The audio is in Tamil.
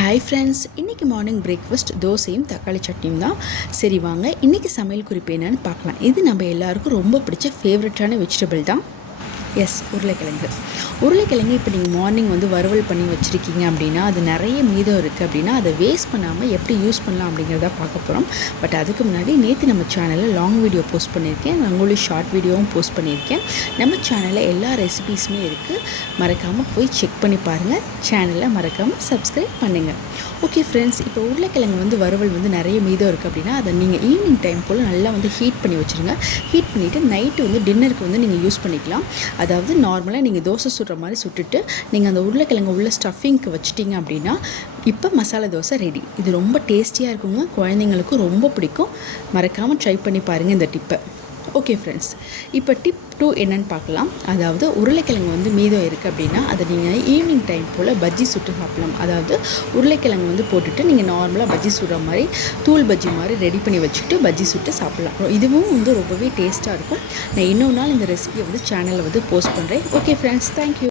ஹாய் ஃப்ரெண்ட்ஸ், இன்றைக்கி மார்னிங் பிரேக்ஃபாஸ்ட் தோசையும் தக்காளி சட்னியும் தான். சரி வாங்க, இன்றைக்கி சமையல் குறிப்பு என்னன்னு பார்க்கலாம். இது நம்ம எல்லாருக்கும் ரொம்ப பிடிச்ச ஃபேவரட்டான வெஜிடபிள் தான். உருளைக்கிழங்கு. இப்போ நீங்கள் மார்னிங் வறுவல் பண்ணி வச்சுருக்கீங்க அப்படின்னா, அது நிறைய மீதம் இருக்குது அப்படின்னா, அதை வேஸ்ட் பண்ணாமல் எப்படி யூஸ் பண்ணலாம் அப்படிங்கிறத பார்க்க போகிறோம். பட் அதுக்கு முன்னாடி நேற்று நம்ம சேனலில் லாங் வீடியோ போஸ்ட் பண்ணியிருக்கேன், உங்களுக்கு ஷார்ட் வீடியோவும் போஸ்ட் பண்ணியிருக்கேன். நம்ம சேனலில் எல்லா ரெசிபீஸுமே இருக்குது, மறக்காமல் போய் செக் பண்ணி பாருங்கள். சேனலை மறக்காமல் சப்ஸ்கிரைப் பண்ணுங்கள். ஓகே ஃப்ரெண்ட்ஸ், இப்போ உருளைக்கிழங்கு வறுவல் நிறைய மீதம் இருக்குது அப்படின்னா, அதை நீங்கள் ஈவினிங் டைம் போல் நல்லா ஹீட் பண்ணி வச்சுருங்க. ஹீட் பண்ணிவிட்டு நைட்டு டின்னருக்கு நீங்கள் யூஸ் பண்ணிக்கலாம். அதாவது நார்மலாக நீங்கள் தோசை சுடுற மாதிரி சுட்டுட்டு நீங்கள் அந்த உருளைக்கிழங்கு உள்ள ஸ்டஃபிங்க்கு வச்சிட்டிங்க அப்படின்னா இப்போ மசாலா தோசை ரெடி. இது ரொம்ப டேஸ்டியாக இருக்குங்க, குழந்தைங்களுக்கும் ரொம்ப பிடிக்கும். மறக்காமல் ட்ரை பண்ணி பாருங்கள் இந்த டிப்பை. ஓகே ஃப்ரெண்ட்ஸ், இப்போ டிப் 2 என்னென்னு பார்க்கலாம். அதாவது உருளைக்கிழங்கு மீதம் இருக்குது அப்படின்னா, அதை நீங்கள் ஈவினிங் டைம் போல் பஜ்ஜி சுட்டு சாப்பிடலாம். அதாவது உருளைக்கிழங்கு போட்டுட்டு நீங்கள் நார்மலாக பஜ்ஜி சுடுற மாதிரி தூள் பஜ்ஜி மாதிரி ரெடி பண்ணி வச்சுட்டு பஜ்ஜி சுட்டு சாப்பிட்லாம். இதுவும் ரொம்பவே டேஸ்ட்டாக இருக்கும். நான் இன்னொரு நாள் இந்த ரெசிபியை சேனலில் போஸ்ட் பண்ணுறேன். Okay friends, thank you.